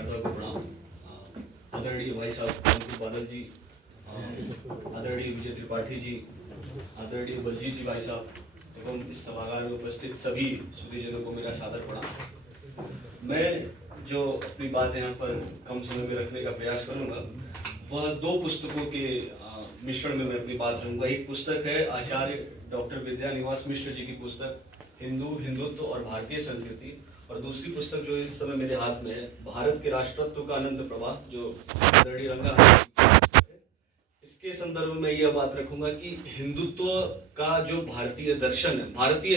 नमस्कार को प्रणाम। आदरणीय भाई साहब अंकित बादल जी, आदरणीय विजय त्रिपाठी जी, आदरणीय बलजीत जी भाई साहब एवं इस सभागार में उपस्थित सभी श्रीजनों को मेरा सादर प्रणाम। मैं जो अपनी बात यहाँ पर कम समय में रखने का प्रयास करूँगा वह दो पुस्तकों के मिश्रण में मैं अपनी बात रखूँगा। एक पुस्तक है आचार्य डॉक्टर विद्यानिवास मिश्र जी की पुस्तक हिंदू, हिंदुत्व और भारतीय संस्कृति, और दूसरी पुस्तक जो इस समय मेरे हाथ में है भारत के राष्ट्रत्व का आनंद प्रवाह, जो आदरणीय रंगा है। इसके संदर्भ में यह बात रखूंगा कि हिंदुत्व का जो भारतीय दर्शन है, भारतीय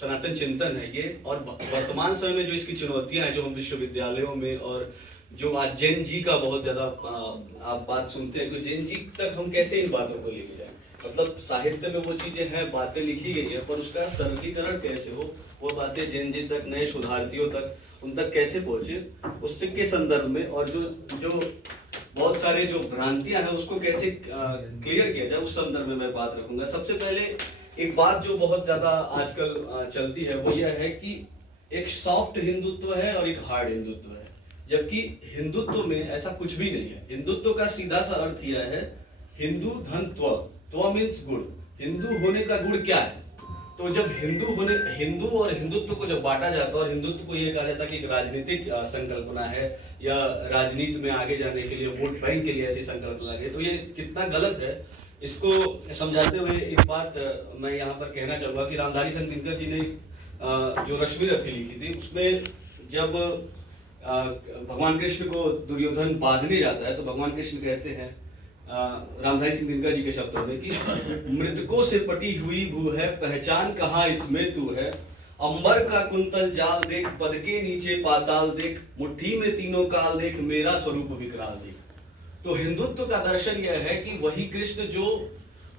सनातन चिंतन है ये, और वर्तमान समय में जो इसकी चुनौतियां हैं जो हम विश्वविद्यालयों में, और जो आज जेन जी का बहुत ज्यादा आप बात सुनते हैं कि जेन जी तक हम कैसे इन बातों को लेके जाए। मतलब साहित्य में वो चीजें हैं, बातें लिखी गई है, पर उसका सरलीकरण कैसे हो, वो बातें जेन जी तक, नए शोधार्थियों तक, उन तक कैसे पहुंचे, उसके संदर्भ में, और जो बहुत सारे जो भ्रांतियां हैं उसको कैसे क्लियर किया जाए उस संदर्भ में मैं बात रखूंगा। सबसे पहले एक बात जो बहुत ज्यादा आजकल चलती है वो यह है कि एक सॉफ्ट हिंदुत्व है और एक हार्ड हिंदुत्व है, जबकि हिंदुत्व में ऐसा कुछ भी नहीं है। हिंदुत्व का सीधा सा अर्थ यह है हिंदू धन त्व, त्व मीन्स गुण। हिंदू होने का गुण क्या है? तो जब हिंदू और हिंदुत्व को जब बांटा जाता है, और हिंदुत्व को ये कहा जाता है कि एक राजनीतिक संकल्पना है या राजनीति में आगे जाने के लिए, वोट बैंक के लिए ऐसी संकल्पना है, तो ये कितना गलत है इसको समझाते हुए एक बात मैं यहाँ पर कहना चाहूंगा कि रामधारी सिंह दिनकर जी ने जो रश्मि रथी लिखी थी, उसमें जब भगवान कृष्ण को दुर्योधन बांधने जाता है तो भगवान कृष्ण कहते हैं रामधारी सिंह दिनकर जी के शब्दों में कि मृतकों से पटी हुई भू है, पहचान कहाँ इसमें तू है, अंबर का कुंतल जाल देख, पद के नीचे पाताल देख, मुट्ठी में तीनों काल देख, मेरा स्वरूप विकराल देख। तो हिंदुत्व का दर्शन यह है कि वही कृष्ण जो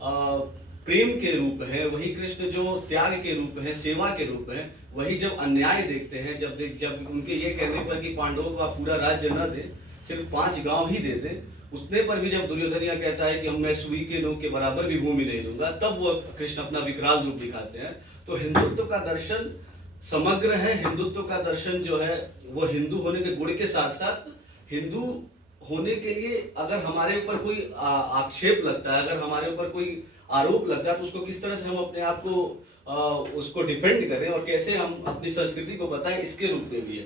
प्रेम के रूप है, वही कृष्ण जो त्याग के रूप है, सेवा के रूप है, वही जब अन्याय देखते हैं, जब उनके ये कहने पर कि पांडवों का पूरा राज्य न दे, सिर्फ 5 गांव ही दे दे, उतने पर भी जब दुर्योधन यह कहता है कि मैं सुई के नोक के बराबर भी भूमि नहीं दूंगा, तब वो कृष्ण अपना विकराल रूप दिखाते हैं। तो हिंदुत्व का दर्शन समग्र है। हिंदुत्व का दर्शन जो है वो हिंदू होने के गुण के साथ साथ हिंदू होने के लिए अगर हमारे ऊपर कोई आक्षेप लगता है, अगर हमारे ऊपर कोई आरोप लगता है, तो उसको किस तरह से हम अपने आप को उसको डिफेंड करें और कैसे हम अपनी संस्कृति को बताएं, इसके रूप में भी है।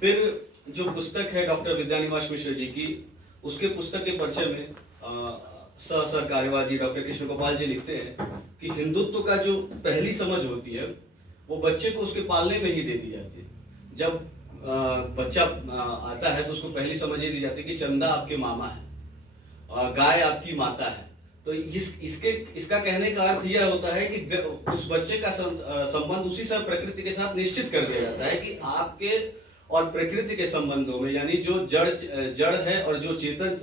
फिर जो पुस्तक है डॉक्टर विद्यानिवास मिश्र जी की, उसके पुस्तक के परिचय में सर कार्यवाह जी, डॉक्टर कृष्ण गोपाल जी लिखते हैं कि हिंदुत्व का जो पहली समझ होती है वो बच्चे को उसके पालने में ही दे दी जाती है। जब बच्चा आता है तो उसको पहली समझ ये दी जाती है कि चंदा आपके मामा है, गाय आपकी माता है। तो इसका कहने का अर्थ यह होता है कि उस बच्चे का संबंध उसी समय प्रकृति के साथ निश्चित कर दिया जाता है कि आपके और प्रकृति के संबंधों में, यानी जो जड़ है और जो चेतन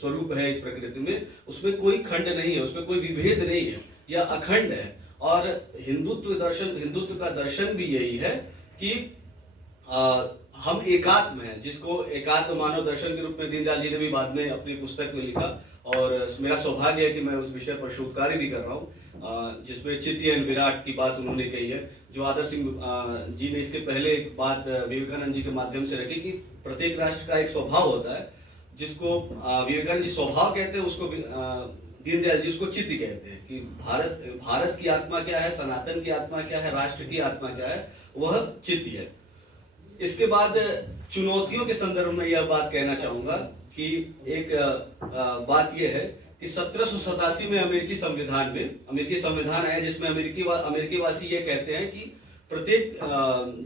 स्वरूप है इस प्रकृति में, उसमें कोई खंड नहीं है, उसमें कोई विभेद नहीं है, यह अखंड है। और हिंदुत्व का दर्शन भी यही है कि हम एकात्म हैं, जिसको एकात्म मानव दर्शन के रूप में दीनदयाल जी ने भी बाद में अपनी पुस्तक में लिखा, और मेरा सौभाग्य है कि मैं उस विषय पर शोध कार्य भी कर रहा हूँ, जिसमें चित्त एंड विराट की बात उन्होंने कही है। जो आदर सिंह जी ने इसके पहले एक बात विवेकानंद जी के माध्यम से रखी कि प्रत्येक राष्ट्र का एक स्वभाव होता है, जिसको विवेकानंद जी स्वभाव कहते हैं, उसको दीनदयाल जी उसको चित्त कहते हैं कि भारत की आत्मा क्या है, सनातन की आत्मा क्या है, राष्ट्र की आत्मा क्या है, वह चित्त है। इसके बाद चुनौतियों के संदर्भ में यह बात कहना चाहूंगा कि एक बात यह है कि 1787 में अमेरिकी संविधान आया, जिसमें अमेरिकी वासी ये कहते हैं कि प्रत्येक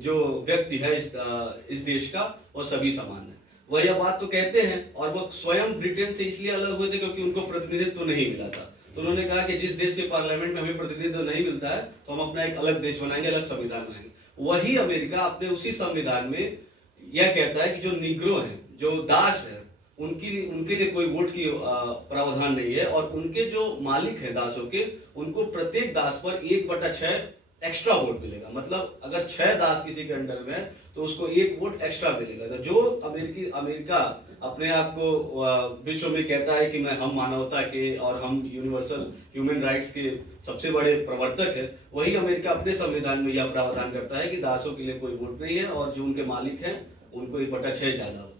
जो व्यक्ति है इस देश का, वो सभी समान है। वह यह बात तो कहते हैं, और वो स्वयं ब्रिटेन से इसलिए अलग हुए थे क्योंकि उनको प्रतिनिधित्व नहीं मिला था। तो उन्होंने कहा कि जिस देश के पार्लियामेंट में हमें प्रतिनिधित्व नहीं मिलता है तो हम अपना एक अलग देश बनाएंगे, अलग संविधान बनाएंगे। वही अमेरिका अपने उसी संविधान में यह कहता है कि जो निग्रो है, जो दास है, उनके लिए कोई वोट की प्रावधान नहीं है, और उनके जो मालिक हैं दासों के, उनको प्रत्येक दास पर 1/6 एक्स्ट्रा वोट मिलेगा। मतलब अगर 6 दास किसी के अंडर में है तो उसको 1 वोट एक्स्ट्रा मिलेगा। तो जो अमेरिका अपने आप को विश्व में कहता है कि हम मानवता के और हम यूनिवर्सल ह्यूमन राइट्स के सबसे बड़े प्रवर्तक है, वही अमेरिका अपने संविधान में यह प्रावधान करता है कि दासों के लिए कोई वोट नहीं है, और जो उनके मालिक हैं उनको ये बटा 6 ज़्यादा हो।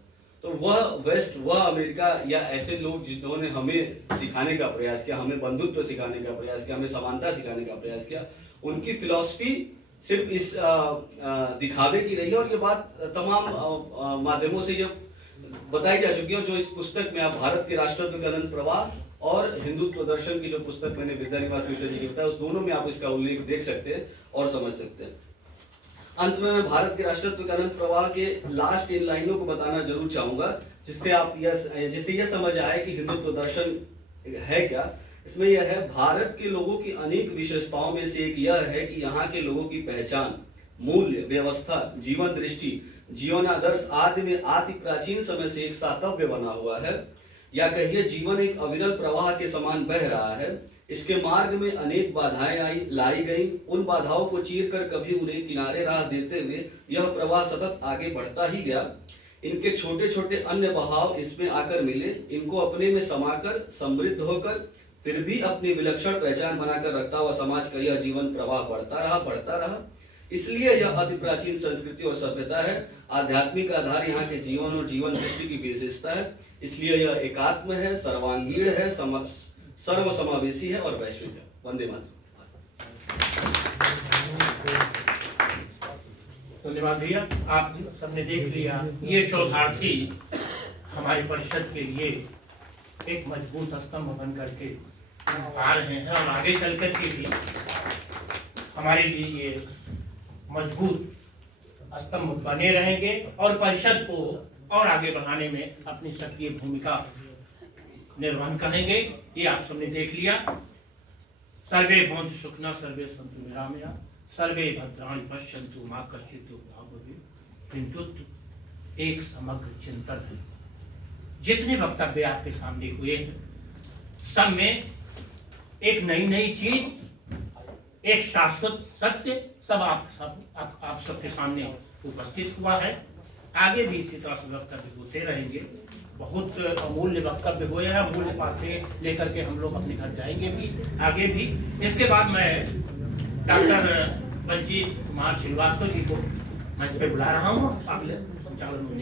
तो वह वेस्ट, वह अमेरिका या ऐसे लोग जिन्होंने हमें सिखाने का प्रयास किया, हमें बंधुत्व सिखाने का प्रयास किया, हमें समानता सिखाने का प्रयास किया, उनकी फिलॉसफी सिर्फ इस दिखावे की रही है। और ये बात तमाम माध्यमों से ये बताई जा चुकी है, जो इस पुस्तक में आप भारत के राष्ट्रत्व के अनंत प्रवाह और हिंदुत्व दर्शन की जो पुस्तक मैंने विद्यानिवास मिश्र जी की बताया, उस दोनों में आप इसका उल्लेख देख सकते हैं और समझ सकते हैं। अंत में मैं भारत के राष्ट्रत्व के अनंत प्रवाह के लास्ट इन लाइनों को बताना जरूर चाहूंगा, जिससे यह समझ आए कि हिंदुत्व दर्शन है क्या। इसमें यह है, भारत के लोगों की अनेक विशेषताओं में से एक यह है कि यहाँ के लोगों की पहचान, मूल्य, व्यवस्था, जीवन दृष्टि, जीवन आदर्श आदि में अति प्राचीन समय से एक सातत्य बना हुआ है, या कहिए जीवन एक अविरल प्रवाह के समान बह रहा है। इसके मार्ग में अनेक बाधाएं लाई गई, उन बाधाओं को चीर कर कभी उन्हें किनारे राह देते हुए यह प्रवाह सतत आगे बढ़ता ही गया। इनके छोटे छोटे अन्य बहाव इसमें आकर मिले, इनको अपने में समाकर समृद्ध होकर फिर भी अपनी विलक्षण पहचान बनाकर रखता हुआ समाज का यह जीवन प्रवाह बढ़ता रहा। इसलिए यह अति प्राचीन संस्कृति और सभ्यता है। आध्यात्मिक आधार यहाँ के जीवन और जीवन दृष्टि की विशेषता है। इसलिए यह एकात्म है, सर्वांगीण है, सर्व समावेशी है और वैश्विक है। वंदे मातरम। धन्यवाद भैया, आप सबने देख लिया। ये शोधार्थी हमारे परिषद के लिए एक मजबूत स्तंभ बन करके आ रहे हैं और आगे चल कर के भी हमारे लिए ये मजबूत स्तंभ बने रहेंगे और परिषद को और आगे बढ़ाने में अपनी सक्रिय भूमिका निर्वहन करेंगे। ये आप सबने देख लिया। सर्वे भवन्तु सुखिनः, सर्वे सन्तु निरामया, सर्वे भद्राणि पश्यन्तु मा कश्चित् दुःखभाग् भवेत्। हिंदुत्व एक समग्र चिंतन है। जितने वक्तव्य आपके सामने हुए हैं, सब में एक नई चीज, एक शाश्वत सत्य सब आप सबके सामने उपस्थित हुआ है। आगे भी इसी तरह से वक्तव्य होते रहेंगे। बहुत अमूल्य वक्तव्य हुए हैं, अमूल्य बातें लेकर के हम लोग अपने घर जाएंगे भी, आगे भी। इसके बाद मैं डॉक्टर बलजीत कुमार श्रीवास्तव जी को मंच पे बुला रहा हूँ। अगले संचालन में